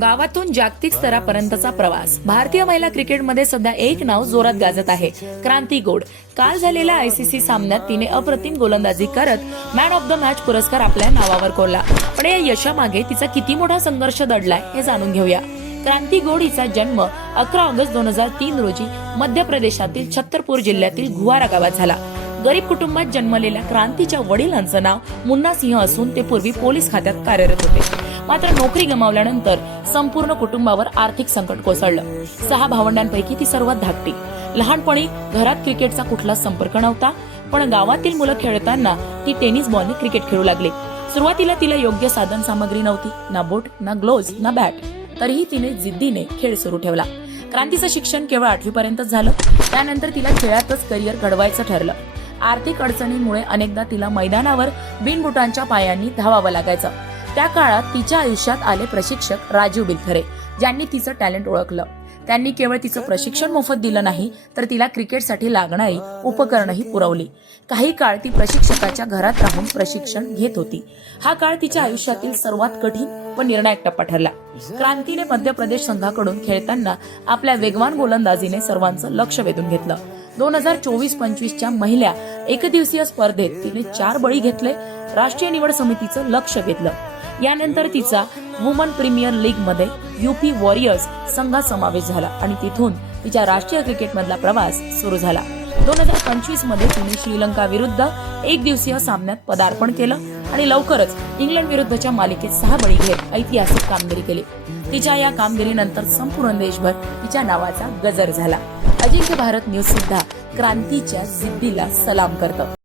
गावातून जागतिक स्तरापर्यंतचा प्रवास. भारतीय महिला क्रिकेटमध्ये सध्या एक नाव जोरात गाजत आहे, क्रांती गौड. काल झालेल्या आयसीसी सामन्यात तिने अप्रतिम गोलंदाजी करत मॅन ऑफ द मॅच पुरस्कार आपल्या नावावर कोरला. पण या यशामागे तिचा किती मोठा संघर्ष दडलाय हे जाणून घेऊया. क्रांती गौड हिचा जन्म 11 ऑगस्ट 2003 रोजी मध्य प्रदेशातील छत्तरपूर जिल्ह्यातील गुहारा गावात झाला. गरीब कुटुंबात जन्मलेल्या क्रांतीच्या वडिलांचं नाव मुन्ना सिंह असून ते पूर्वी पोलीस खात्यात कार्यरत होते. मात्र नोकरी गमावल्यानंतर संपूर्ण कुटुंबावर आर्थिक संकट कोसळलं. 6 भावंडांपैकी ती सर्वात धाकटी. लहानपणी घरात क्रिकेटचा कुठलाच संपर्क नव्हता, पण गावातील मुलं खेळताना ती टेनिस बॉलने क्रिकेट खेळू लागली. सुरुवातीला तिला योग्य साधन सामग्री नव्हती, ना बूट, ना ग्लोव्ज, ना बॅट. तरीही तिने जिद्दीने खेळ सुरू ठेवला. क्रांतीचं शिक्षण केवळ 8वी पर्यंतच झालं. त्यानंतर तिला खेळातच करिअर घडवायचं ठरलं. आर्थिक अडचणींमुळे अनेकदा तिला मैदानावर बिनबुटांच्या पायांनी धावावं लागायचं. त्या काळात तिच्या आयुष्यात आले प्रशिक्षक राजीव बिलखरे, ज्यांनी तिचं टॅलेंट ओळखलं. त्यांनी केवळ तिचं प्रशिक्षण मोफत दिलं नाही, तर तिला क्रिकेटसाठी लागणारी उपकरणंही पुरवली. काही काळ ती प्रशिक्षकाच्या घरात राहून प्रशिक्षण घेत होती. हा काळ तिच्या आयुष्यातील सर्वात कठीण व निर्णायक टप्पा ठरला. क्रांतीने मध्य प्रदेश संघाकडून खेळताना आपल्या वेगवान गोलंदाजीने सर्वांचं लक्ष वेधून घेतलं. 2024-25च्या महिला एकदिवसीय स्पर्धेत तिने 4 बळी घेतले. राष्ट्रीय निवड समितीचं लक्ष वेधलं. यानंतर तिचा वुमन प्रीमियर लीग मध्ये यूपी वॉरियर्स संघात समावेश झाला आणि तिथून तिच्या राष्ट्रीय क्रिकेटमधला प्रवास सुरू झाला. 2025 मध्ये तिने श्रीलंका विरुद्ध एकदिवसीय सामन्यात पदार्पण केलं आणि लवकरच इंग्लंड विरुद्धच्या मालिकेत 6 बळी घेत ऐतिहासिक कामगिरी केली. तिच्या या कामगिरीनंतर संपूर्ण देशभर तिच्या नावाचा गजर झाला. अजिंक्य भारत न्यूज सुद्धा क्रांतीच्या जिद्दीला सलाम करतं.